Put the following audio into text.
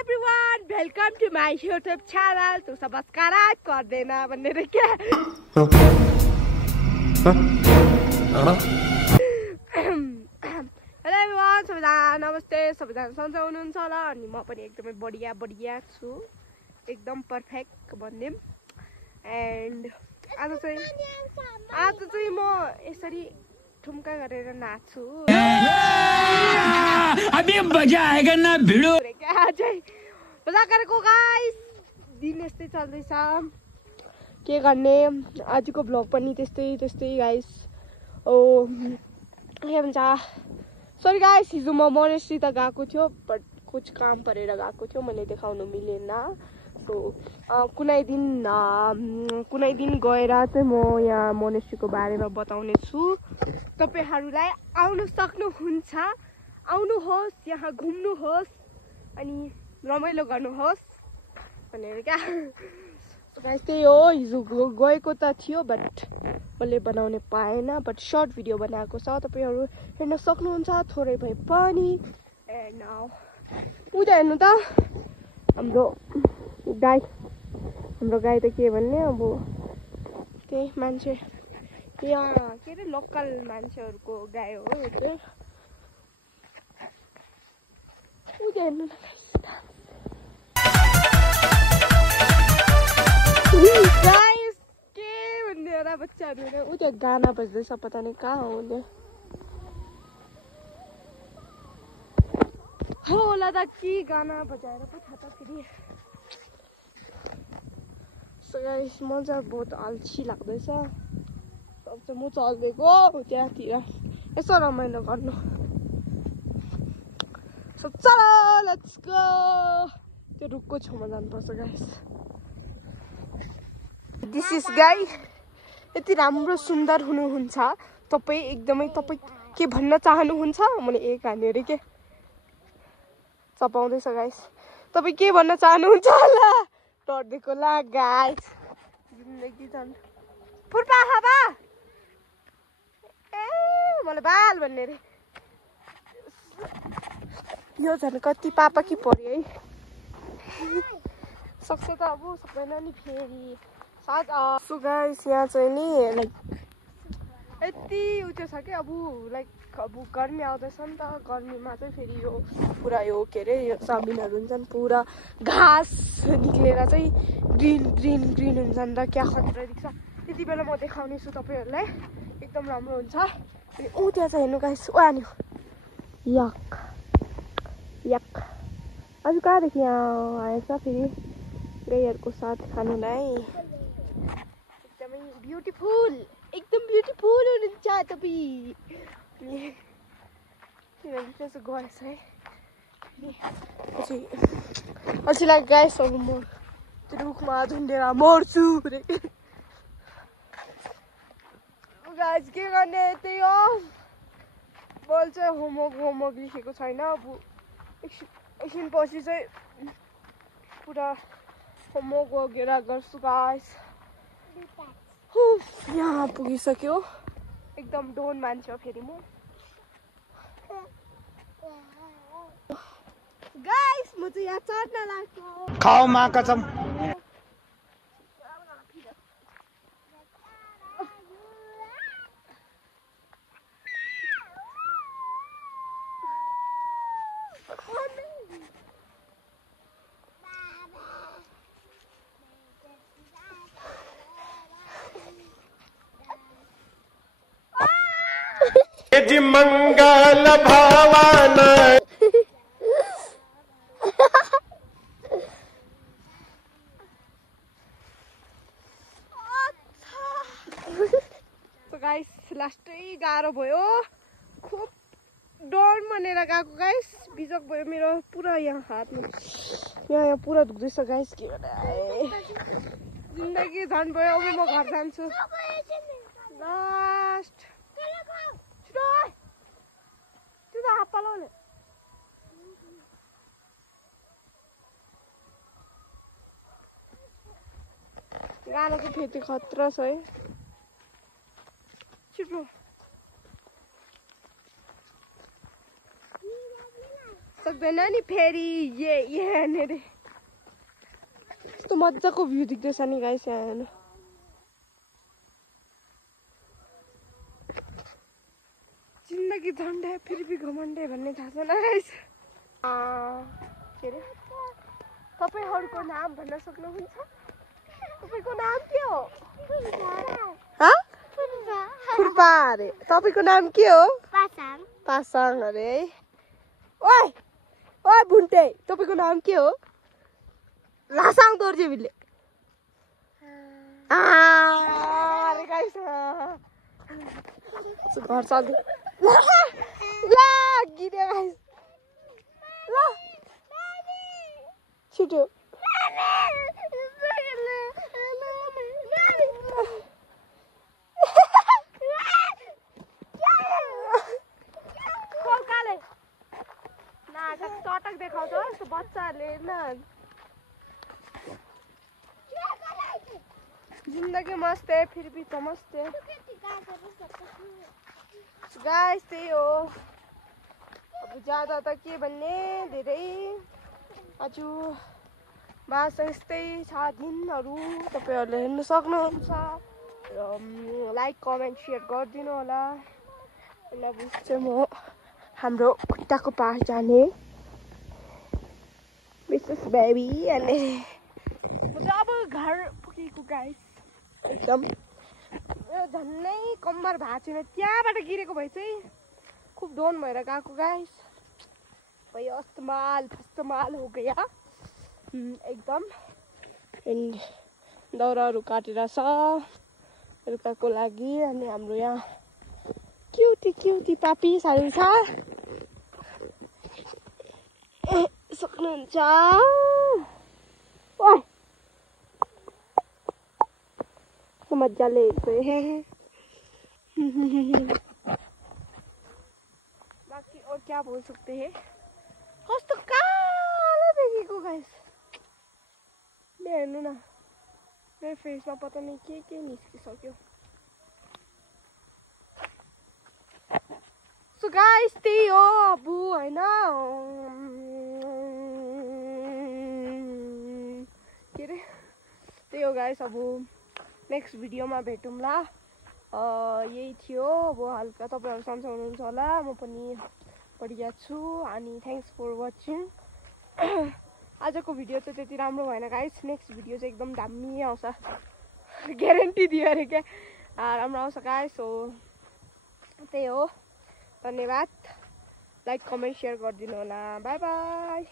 everyone, welcome to my YouTube channel. तो subscribe कर देना भन्ने रे क्या? Hello everyone, सबैजना नमस्ते, सबैजना सन्चै हुनुहुन्छ होला अनि म पनि एकदमै बढिया छु. एकदम पर्फेक्ट भन्दिम. And आज चाहिँ म यसरी ठुम्का गरेर नाच्छु. अभी मजा आएगा ना भिडो. क्या चाहिँ मजा गरेको गाइस. दिन यस्तै चल्दैछ. के गर्ने आजको भ्लग पनि त्यस्तै गाइस. ओ के भन्छ सरी गाइस, हिजो म मोनेस्ट्री त गएको थियो बट कुछ काम परेर गएको थियो, मैले देखाउनु मिलेन. सो कुनै दिन गएर चाहिँ म यहाँ मोनेस्ट्रीको बारेमा बताउने छु. तपाईहरुलाई आउन सक्नुहुन्छ, आउनुहोस्, यहाँ घुम्नुहोस् अनि रमाइलो गर्नुहोस् भनेर क्या. गाइस त्यही हो, हिजो गएको त थियो बट मैले बनाउन पाएन. बट सर्ट भिडियो बनाएको छ, तपाईहरु हेर्न सक्नुहुन्छ थोरै भए पनि. एन्ड नाउ उता हेर्नु त हाम्रो गाई त के भन्ने, अब त्यही मान्छे यहाँ के अरे लोकल मान्छेहरुको गाई हो त्यो. उता हेर्नु न गाइस, के भन्ने होला बच्चाहरु. उता गाना बज्दैछ, पता नहीं कहाँ हो उले. होला त के गाना बजाएर पो थाहा त फेरि. सो गाइस म चाहिँ बहुत अल्छी लाग्दैछ. अब चाहिँ म चल्दिएको त्यहाँतिर यसो रमाइलो गर्नु. सो चलो लेट्स गो. त्यो रुखको छेउमा जानुपर्छ गाइस. दिस इज गाई. यति राम्रो सुन्दर हुनुहुन्छ तपाईँ. एकदमै तपाईँ के भन्न चाहनुहुन्छ? मैले एक हान्यो रे के चपाउँदैछ गाइस. तपाईँ के भन्न चाहनुहुन्छ होला? डरदेको ला गाइस. जिन्दगी झन् फुर्पा हावा. ए मलाई बाल भन्ने रे. यो झन् कति पापा कि पर्यो है. सक्छ त अब सक्दैन नि फेरि. सो गाइस यहाँ चाहिँ नि लाइक यति उयो छ कि अब लाइक अब गर्मी आउँदैछ नि त. गर्मीमा चाहिँ फेरि यो पुरा यो के अरे यो जमिनहरू हुन्छन् पुरा घाँस निक्लेर चाहिँ ग्रिन हुन्छन् र क्या खतरा देख्छ. त्यति बेला म देखाउने छु तपाईहरुलाई. एकदम राम्रो हुन्छ. अनि त्यहाँ चाहिँ हेर्नु गाइस. आन्यो यक आज कहाँदेखि यहाँ आएछ फेरि गाईहरूको साथ खानुलाई. एकदमै ब्युटिफुल हुनुहुन्छ तपाईँ. त्यसो गएछ है अल्छी लाग्यो गाइस. अब म त्यो रुखमा झुन्डेर मर्छु रे. गाइस के गर्ने त्यही हो. बल चाहिँ होमवर्क लेखेको छैन. अब एकछिन पछि चाहिँ पुरा होमवर्क वगेरा गर्छु गाइस. यहाँ पुगिसक्यो. एकदम डोन मान्छे हो फेरि म गाइस. म चाहिँ यहाँ चढ्न लाग्छु. खाओ माँ कसम. यदि मंगल भवन. गाइस लास्टै गाह्रो भयो. खुब डर मानेर गएको गाइस. बिजक भयो मेरो पुरा यहाँ हातमा. यहाँ पुरा दुख्दैछ गाइस. के जिन्दगी झन् भयो. अब म घर जान्छु लास्ट. त्यो त हात पालाउने गाना चाहिँ फेरि खतरा छ है. So सक्दैन नि फेरि यहाँनिर यस्तो मजाको भ्यू देख्दैछ नि गाइस यहाँ हेर्नु जिन्दगी झन्डा फेरि भी घमण्डे भन्ने थाहा छैन गाइस के अरे तपाईहरुको नाम भन्न सक्नुहुन्छ तपाईको नाम के हो फुर्पा अरे तपाईको नाम के हो पासाङ अरे है ओइ ओइ भुन्टे तपाईको नाम के हो लासाङ दोर्जेबिले अरे गाइस घर चल्दै ला गिरे गाइस ल छिटो चटक देखाउँछ यस्तो बच्चाहरूले हेर्न जिन्दगी मस्त है फिर भी समझते गाइस त्यही हो अब ज्यादा त के भन्ने धेरै आज बास यस्तै छ दिनहरू तपाईहरुले हेर्न सक्नुहुन्छ र लाइक कमेन्ट शेयर गरिदिनु होला अनि अब चाहिँ म हाम्रो खुट्टाको पास जाने मिसेस बेबी अनि म चाहिँ अब घर पुगेको गाइस एकदम झन्नै कम्मर भएको छैन त्यहाँबाट गिरेको भए चाहिँ खुब डोन भएर गएको गाइस भाइ अस्तमाल हो गया एकदम एन्ड दाउराहरू काटेर छ बेलुकाको लागि अनि हाम्रो यहाँ क्युटी पापिसहरू छ सक्नुहुन्छ ओइ मजाले बाकी और क्या बोल सकते हैं कस्तो कालो देखेको गाइस हेर्नु न मेरो फेसमा पता नै के निस्किसक्यो सो गाइस त्यही हो अब हैन के रे त्यही हो गाइस अब नेक्स्ट भिडियोमा भेटौँला यही थियो अब हल्का तपाईहरु सन्चै हुनुहुन्छ होला म पनि बढिया छु अनि थ्यांक्स फर वाचिङ आजको भिडियो चाहिँ त्यति राम्रो भएन गाइस नेक्स्ट भिडियो चाहिँ एकदम दामी आउँछ ग्यारेन्टी दियो अरे क्या राम्रो आउँछ गाइस हो त्यही हो धन्यवाद लाइक कमेन्ट शेयर गरिदिनु होला बाइ बाइ